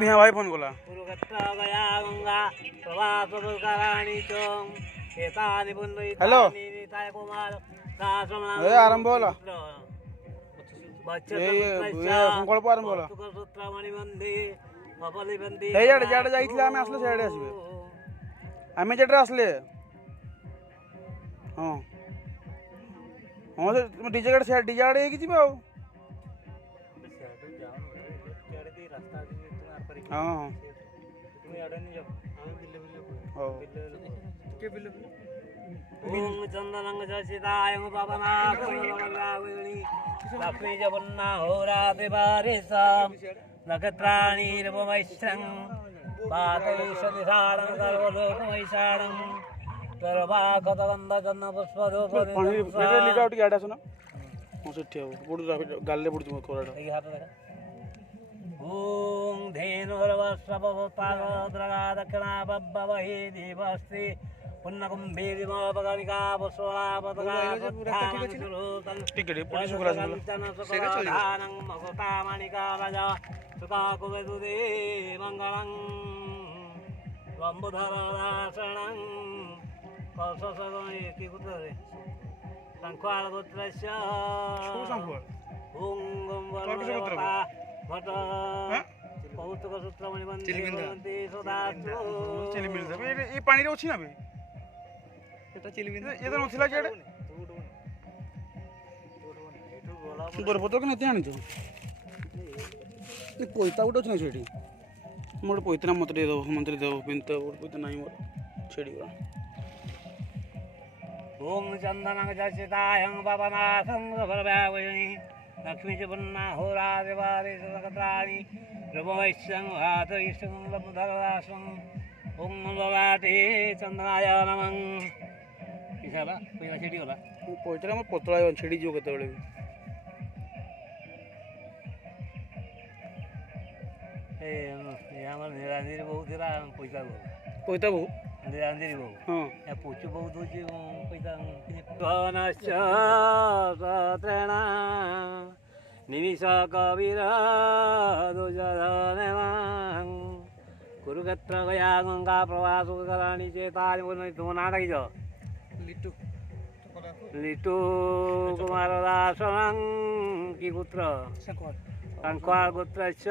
बिहा भाई फोन कला हेलो आरंभ होला संकल्प आरंभ होला जाडे जाइथिले आमे आसले सेडे आसीबे आमे जेडे आसले हां हां से डीजे गाड़ी से डीजे गाड़ी की जिबा हां लक्ष्मी जपन्ना हो राते बारे साम नक्षत्राणि रवमैश्रं पातयिषति साडं सर्वलोकमैषाडं सर्वा कतवन्द जन्न पुष्पदोपदे पानी रे लिटा उठ गाडा सुना हो सेठी हो बुड गाल्ले बुड तुम कोराडा ए हाथ देखा ओम धेनुर्वस्वपपाद्रगा दक्षिणा बब्बवहि देवस्ति पुन्नकुम्भीरिमोपगमिका पुष्पलापतगा ठीक है पुलिस को राज दानं मकुतामणिका राजा सुकाकुवेदुदे मंगलं लम्बोधरदासनं कौशसगमये की कुतरे संख्वाल गोत्रस्य ओम गंवरवता भट कौतुक सूत्रमणि बंदे सदास्तु चिली मिल जाबे ए पानी रे अछि ना बे एटा चिली मिल ए तो नथिला केडे गोर पतो के नते आनी तो ए पोइता उडो छ ना सेठी मोर पोइतना मत दे दो मंत्री देव पिंत पोइता नाही मोर छेड़ी गला ओम चंदनं जसितायं पवनासं भरवावयि लक्ष्मी जपन्ना होरा देवारे सकत्राणि रवैश्यं हातयिषं लम्बधरदासं ओम भगवते चंदनाय नमः किसाला पहिला छेड़ी होला पोइतरा मोर पतला छेड़ी जो केते बेले ए हमर निरांजनी बहुत दिरा पैसा पोइता बहु निरांजनी बहुत हां या पूछू बहुत होची पैसा भवनश्च सत्रेणा निमिष कविर दुजधनेवां कुरुक्षेत्र गया गंगा प्रवास कराणी चेतानि बोलने तो नाटक जो लिटू कुमार दासनं की पुत्र संख्वाल गोत्रस्य